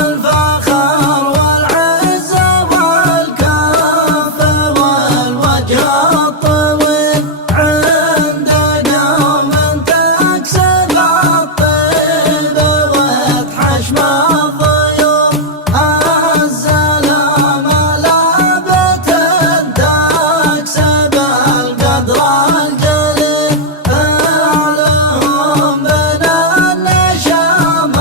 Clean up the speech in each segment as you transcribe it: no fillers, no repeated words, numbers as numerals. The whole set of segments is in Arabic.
الفخر والعز والكف والوجه الطويل عند قوم تكسب الطيب وتحشم الضيوف. السلام لابت تكسب القدر الجليل أعلهم من النشام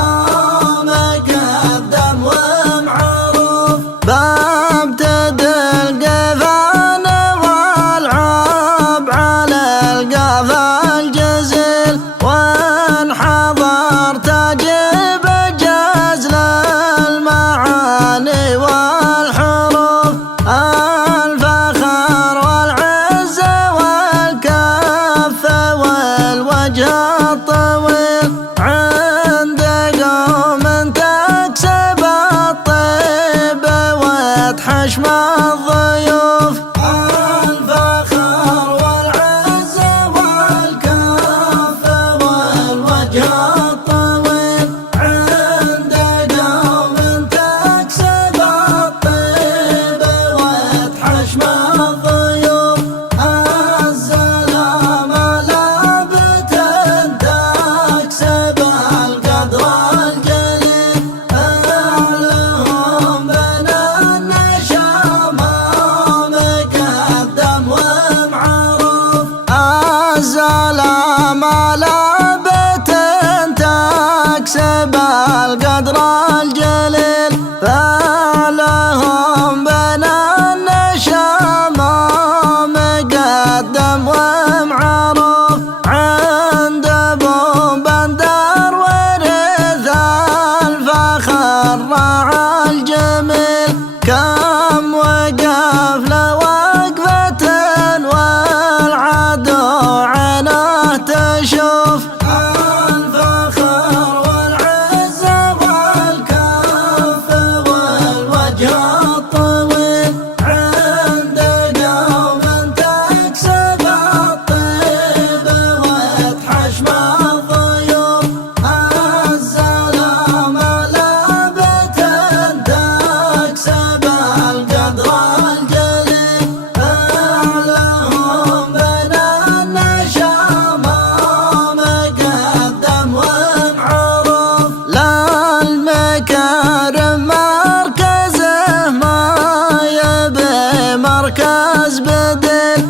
مقدم ومعروف. بابتدى القفان والعاب على القفا الجزيل وان حضرت اجيب جزل المعاني والحروف. الفخر والعز والكف والوجه الطويل عند قوم تكسب الطيب وتحشم الضيوف. الفخر والعز والكف والوجه الطويل عند قوم تكسب الطيب وتحشم الضيوف. السلام لابت تكسب القدر الجليل أعلهم من النشام مقدم ومعروف. السلام لابت تكسب القدر الجليل فعلهم بين النشام مقدم ومعروف. عند ابو بندر ورث الفخر راعى الجميل كم وقف له وقفة والعدو عينه تشوف. الفخر والعز والكف والوجه الطويل عند قوم تكسب الطيب وتحشم الضيوف. السلام لابت تكسب القدر الجليل أعلهم بين النشام مقدم ومعروف. للمكارم مركزه ما يبي مركز بدل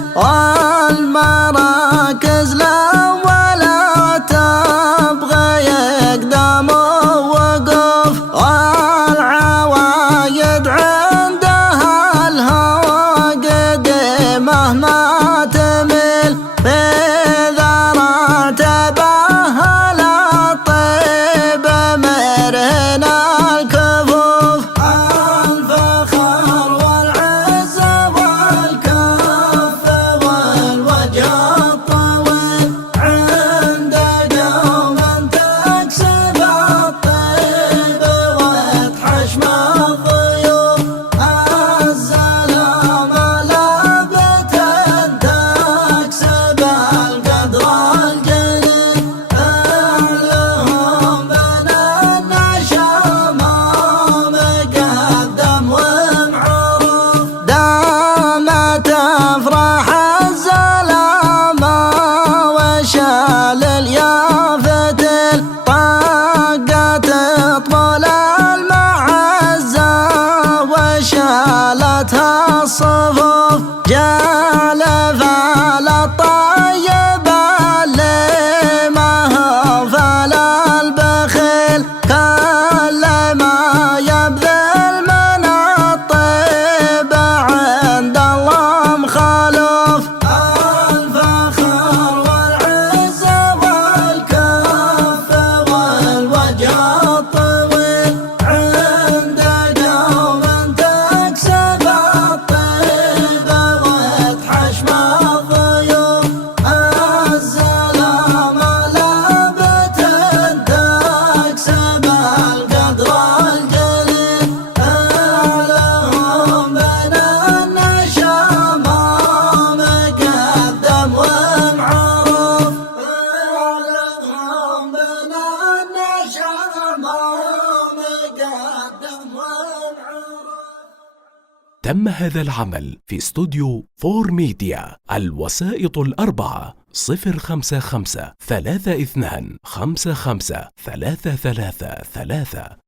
والمراكز لا ولا تبغى يقدم ووقوف. والعوايد عندها الهوى قديمه ما تميل إذا رتبها للطيب مرهن الكفوف. الفخر والعز والكف والوجه الطويل عند قوم تكسب الطيب وتحشم الضيوف. السلام لابت تم هذا العمل في استوديو 4 ميديا. الوسائط الأربعة: 055 32 55 333